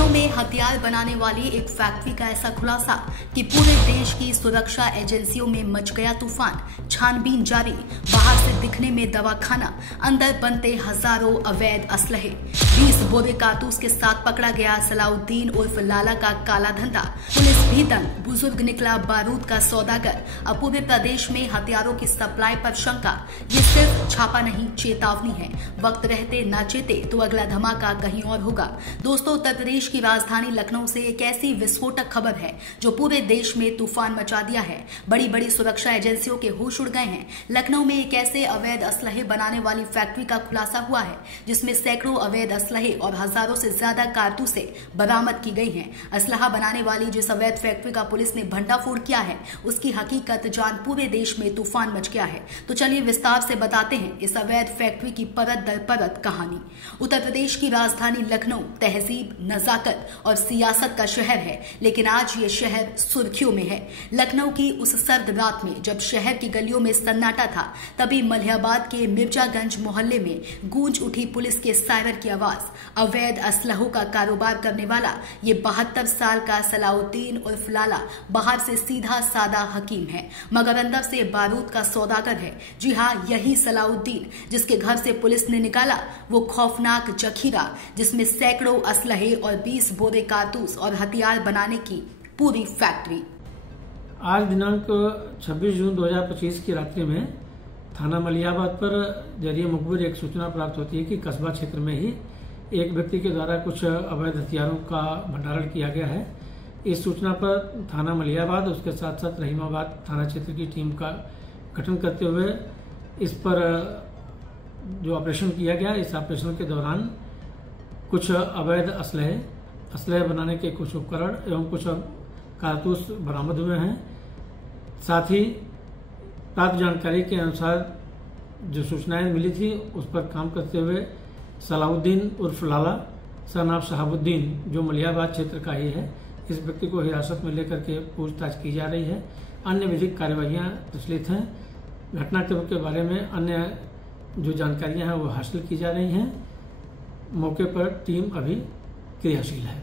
लखनऊ में हथियार बनाने वाली एक फैक्ट्री का ऐसा खुलासा कि पूरे देश की सुरक्षा एजेंसियों में मच गया तूफान। छानबीन जारी, बाहर से दिखने में दवाखाना, अंदर बनते हजारों अवैध असलहे। 20 बोरे कारतूस के साथ पकड़ा गया सलाउद्दीन उर्फ लाला का काला धंधा। पुलिस भी दंग, बुजुर्ग निकला बारूद का सौदागर। अब पूरे प्रदेश में हथियारों की सप्लाई पर शंका। ये सिर्फ छापा नहीं, चेतावनी है। वक्त रहते ना चेते तो अगला धमाका कहीं और होगा। दोस्तों, उत्तर प्रदेश की राजधानी लखनऊ से एक ऐसी विस्फोटक खबर है जो पूरे देश में तूफान मचा दिया है। बड़ी बड़ी सुरक्षा एजेंसियों के होश उड़ गए हैं। लखनऊ में एक ऐसे अवैध असलहे बनाने वाली फैक्ट्री का खुलासा हुआ है जिसमें सैकड़ों अवैध असलहे और हजारों से ज्यादा कारतूसें बरामद की गई हैं। असलहा बनाने वाली जिस अवैध फैक्ट्री का पुलिस ने भंडाफोड़ किया है उसकी हकीकत जान पूरे देश में तूफान मच गया है। तो चलिए विस्तार से बताते हैं इस अवैध फैक्ट्री की परत दर परत कहानी। उत्तर प्रदेश की राजधानी लखनऊ तहजीब, नजाकत और सियासत का शहर है, लेकिन आज ये शहर सुर्खियों में है। लखनऊ की उस सर्द रात में जब शहर की गलियों में सन्नाटा था, तभी मलिहाबाद के मिर्जागंज मोहल्ले में गूंज उठी पुलिस के सायरन की आवाज। अवैध असलहों का कारोबार करने वाला ये 72 साल का सलाउद्दीन उर्फ लाला बाहर से सीधा सादा हकीम है, मगर अंदर से बारूद का सौदागर है। जी हाँ, यही सलाउद्दीन जिसके घर से पुलिस ने निकाला वो खौफनाक जखीरा जिसमें सैकड़ों असलहे और 20 बोरे कारतूस और हथियार बनाने की पूरी फैक्ट्री। आज दिनांक 26 जून 2025 की रात्रि में थाना मलिहाबाद पर जरिए मुखबिर एक सूचना प्राप्त होती है कि कस्बा क्षेत्र में ही एक व्यक्ति के द्वारा कुछ अवैध हथियारों का भंडारण किया गया है। इस सूचना पर थाना मलिहाबाद उसके साथ साथ रहीमाबाद थाना क्षेत्र की टीम का गठन करते हुए इस पर जो ऑपरेशन किया गया, इस ऑपरेशन के दौरान कुछ अवैध असलहे बनाने के कुछ उपकरण एवं कुछ कारतूस बरामद हुए हैं। साथ ही प्राप्त जानकारी के अनुसार जो सूचनाएं मिली थी उस पर काम करते हुए सलाउद्दीन उर्फ लाला सनाब शहाबुद्दीन जो मलिहाबाद क्षेत्र का ही है, इस व्यक्ति को हिरासत में लेकर के पूछताछ की जा रही है। अन्य विधिक कार्यवाहियां प्रचलित हैं। घटनाक्रम के बारे में अन्य जो जानकारियां हैं वो हासिल की जा रही हैं। मौके पर टीम अभी क्रियाशील है।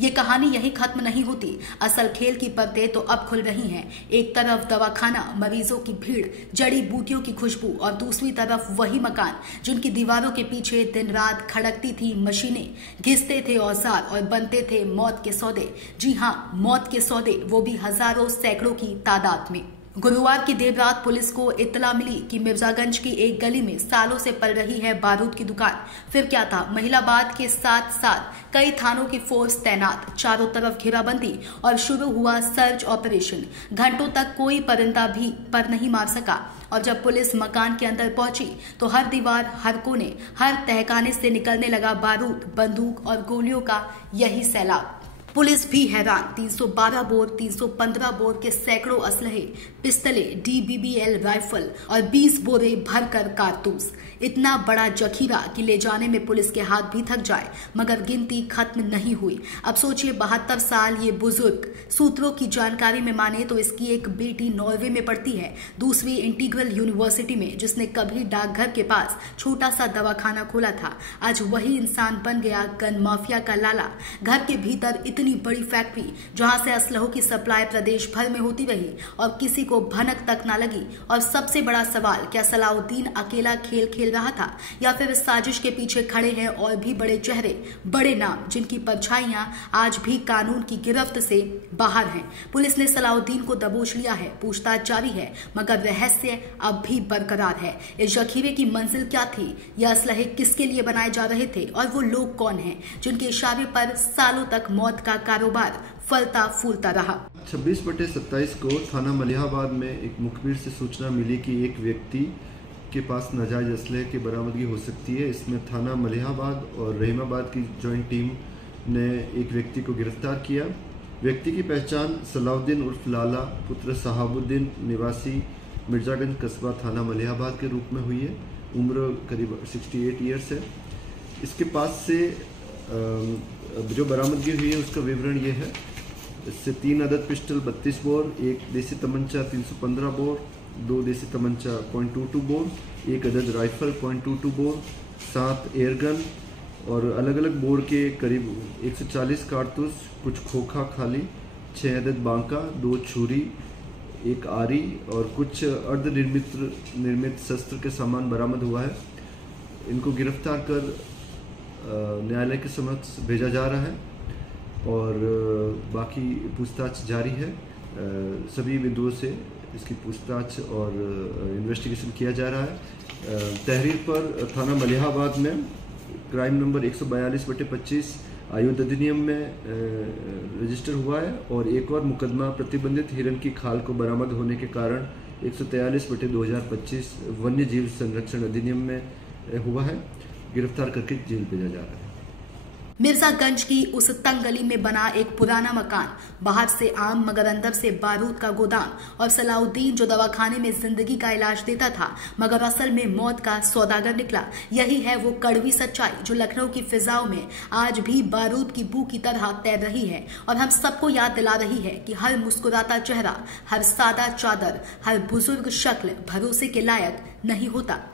ये कहानी यही खत्म नहीं होती। असल खेल की परतें तो अब खुल रही हैं। एक तरफ दवाखाना, मरीजों की भीड़, जड़ी बूटियों की खुशबू और दूसरी तरफ वही मकान जिनकी दीवारों के पीछे दिन रात खड़कती थी मशीनें, घिसते थे औजार और बनते थे मौत के सौदे। जी हाँ, मौत के सौदे, वो भी हजारों सैकड़ों की तादाद में। गुरुवार की देर रात पुलिस को इत्तला मिली कि मिर्जागंज की एक गली में सालों से पल रही है बारूद की दुकान। फिर क्या था, मलिहाबाद के साथ साथ कई थानों की फोर्स तैनात, चारों तरफ घेराबंदी और शुरू हुआ सर्च ऑपरेशन। घंटों तक कोई परिंदा भी पर नहीं मार सका और जब पुलिस मकान के अंदर पहुंची तो हर दीवार, हर कोने, हर तहखाने से निकलने लगा बारूद, बंदूक और गोलियों का यही सैलाब। पुलिस भी हैरान। 312 बोर, 315 बोर के सैकड़ों असलहे, पिस्तले, DBBL राइफल और 20 बोरे भरकर कारतूस। इतना बड़ा जखीरा कि ले जाने में पुलिस के हाथ भी थक जाए, मगर गिनती खत्म नहीं हुई। अब सोचिए, 72 साल ये बुजुर्ग, सूत्रों की जानकारी में माने तो इसकी एक बेटी नॉर्वे में पढ़ती है, दूसरी इंटीग्रल यूनिवर्सिटी में, जिसने कभी डाकघर के पास छोटा सा दवाखाना खोला था। आज वही इंसान बन गया गन माफिया का लाला। घर के भीतर इतनी बड़ी फैक्ट्री जहां से असलहों की सप्लाई प्रदेश भर में होती रही और किसी को भनक तक ना लगी। और सबसे बड़ा सवाल, क्या सलाउद्दीन अकेला खेल खेल रहा था या फिर इस साजिश के पीछे खड़े हैं और भी बड़े चेहरे, बड़े नाम जिनकी परछाइयां आज भी कानून की गिरफ्त से बाहर हैं। पुलिस ने सलाउद्दीन को दबोच लिया है, पूछताछ जारी है, मगर रहस्य अब भी बरकरार है। इस जखीरे की मंजिल क्या थी, यह असलहे किसके लिए बनाए जा रहे थे और वो लोग कौन हैं जिनके इशारे पर सालों तक मौत का कारोबार फलता फूलता रहा। 26/27 को थाना मलिहाबाद में एक मुखबिर से सूचना मिली कि एक व्यक्ति के पास नाजायज असलहे की बरामदगी हो सकती है। इसमें थाना मलिहाबाद और रहीमाबाद की जॉइंट टीम ने एक व्यक्ति को गिरफ्तार किया। व्यक्ति की पहचान सलाउद्दीन उर्फ लाला पुत्र शहाबुद्दीन निवासी मिर्जागंज कस्बा थाना मलिहाबाद के रूप में हुई है। उम्र करीब 68 ईयर्स है। इसके पास से जो बरामदगी हुई है उसका विवरण ये है। इससे 3 अदद पिस्टल 32 बोर, 1 देसी तमंचा 315 बोर, 2 देसी तमंचा .22 बोर, 1 अदद राइफल .22 बोर, 7 एयरगन और अलग अलग बोर के करीब 140 कारतूस, कुछ खोखा खाली, 6 अदद बांका, 2 छुरी, 1 आरी और कुछ अर्धनिर्मित शस्त्र के सामान बरामद हुआ है। इनको गिरफ्तार कर न्यायालय के समक्ष भेजा जा रहा है और बाकी पूछताछ जारी है। सभी बिंदुओं से इसकी पूछताछ और इन्वेस्टिगेशन किया जा रहा है। तहरीर पर थाना मलिहाबाद में क्राइम नंबर 142/25 आयुध अधिनियम में रजिस्टर हुआ है और एक और मुकदमा प्रतिबंधित हिरण की खाल को बरामद होने के कारण 143/2025 वन्य जीव संरक्षण अधिनियम में हुआ है। गिरफ्तार करके जेल भेजा जा रहा है। मिर्जागंज की उस तंग गली में बना एक पुराना मकान, बाहर से आम मगर अंदर से बारूद का गोदाम, और सलाउद्दीन जो दवाखाने में जिंदगी का इलाज देता था मगर असल में मौत का सौदागर निकला। यही है वो कड़वी सच्चाई जो लखनऊ की फिजाओं में आज भी बारूद की बू की तरह तैर रही है और हम सबको याद दिला रही है कि हर मुस्कुराता चेहरा, हर सादा चादर, हर बुजुर्ग शक्ल भरोसे के लायक नहीं होता।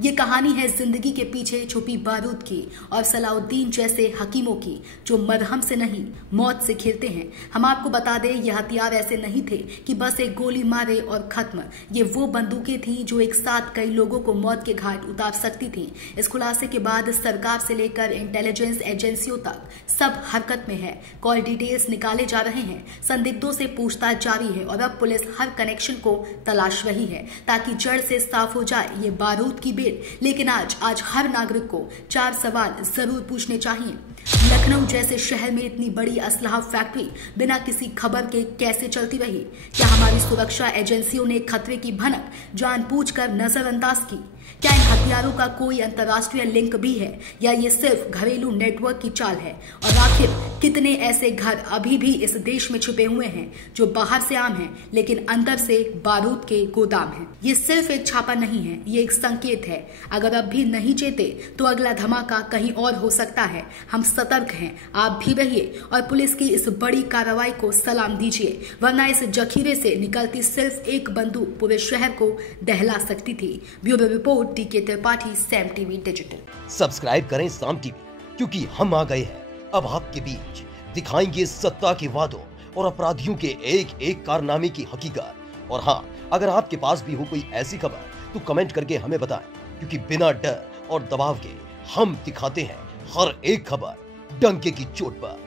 ये कहानी है जिंदगी के पीछे छुपी बारूद की और सलाउद्दीन जैसे हकीमों की जो मरहम से नहीं मौत से खेलते हैं। हम आपको बता दें, ये हथियार ऐसे नहीं थे कि बस एक गोली मारे और खत्म। ये वो बंदूकें थी जो एक साथ कई लोगों को मौत के घाट उतार सकती थी। इस खुलासे के बाद सरकार से लेकर इंटेलिजेंस एजेंसियों तक सब हरकत में है। कॉल डिटेल्स निकाले जा रहे हैं, संदिग्धों से पूछताछ जारी है और अब पुलिस हर कनेक्शन को तलाश रही है ताकि जड़ से साफ हो जाए ये बारूद की बेट। लेकिन आज हर नागरिक को 4 सवाल जरूर पूछने चाहिए। लखनऊ जैसे शहर में इतनी बड़ी असलहा फैक्ट्री बिना किसी खबर के कैसे चलती रही? क्या हमारी सुरक्षा एजेंसियों ने खतरे की भनक जानबूझकर नजरअंदाज की? क्या इन हथियारों का कोई अंतर्राष्ट्रीय लिंक भी है या ये सिर्फ घरेलू नेटवर्क की चाल है? और आखिर कितने ऐसे घर अभी भी इस देश में छुपे हुए हैं जो बाहर से आम हैं लेकिन अंदर से बारूद के गोदाम हैं? ये सिर्फ एक छापा नहीं है, ये एक संकेत है। अगर अब भी नहीं चेते तो अगला धमाका कहीं और हो सकता है। हम सतर्क हैं, आप भी रहिए और पुलिस की इस बड़ी कार्रवाई को सलाम दीजिए, वरना इस जखीरे से निकलती सिर्फ एक बंदूक पूरे शहर को दहला सकती थी। ब्यूरो रिपोर्ट, टीके Tripathi, Sam TV digital. Subscribe करें साम टीवी, क्योंकि हम आ गए हैं अब आपके बीच। दिखाएंगे सत्ता के वादों और अपराधियों के एक एक कारनामे की हकीकत। और हाँ, अगर आपके पास भी हो कोई ऐसी खबर तो कमेंट करके हमें बताएं, क्योंकि बिना डर और दबाव के हम दिखाते हैं हर एक खबर डंके की चोट पर।